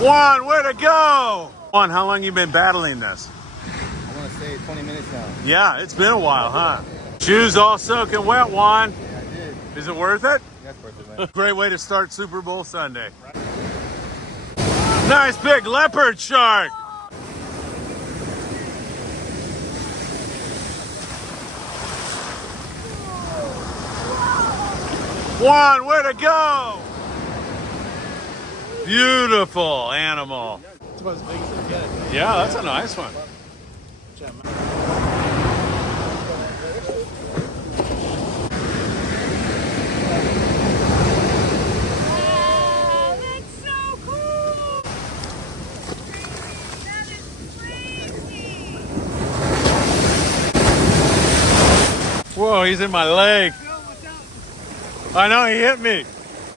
Juan, way to go! Juan, how long you been battling this? I want to say 20 minutes now. Yeah, it's been a while, huh? Shoes all soaking wet, Juan. Yeah, I did. Is it worth it? That's worth it, man. Great way to start Super Bowl Sunday. Nice big leopard shark. Juan, way to go! Beautiful animal. It's about as big as it gets. Yeah, that's a nice one. Whoa, he's in my leg. I know, he hit me.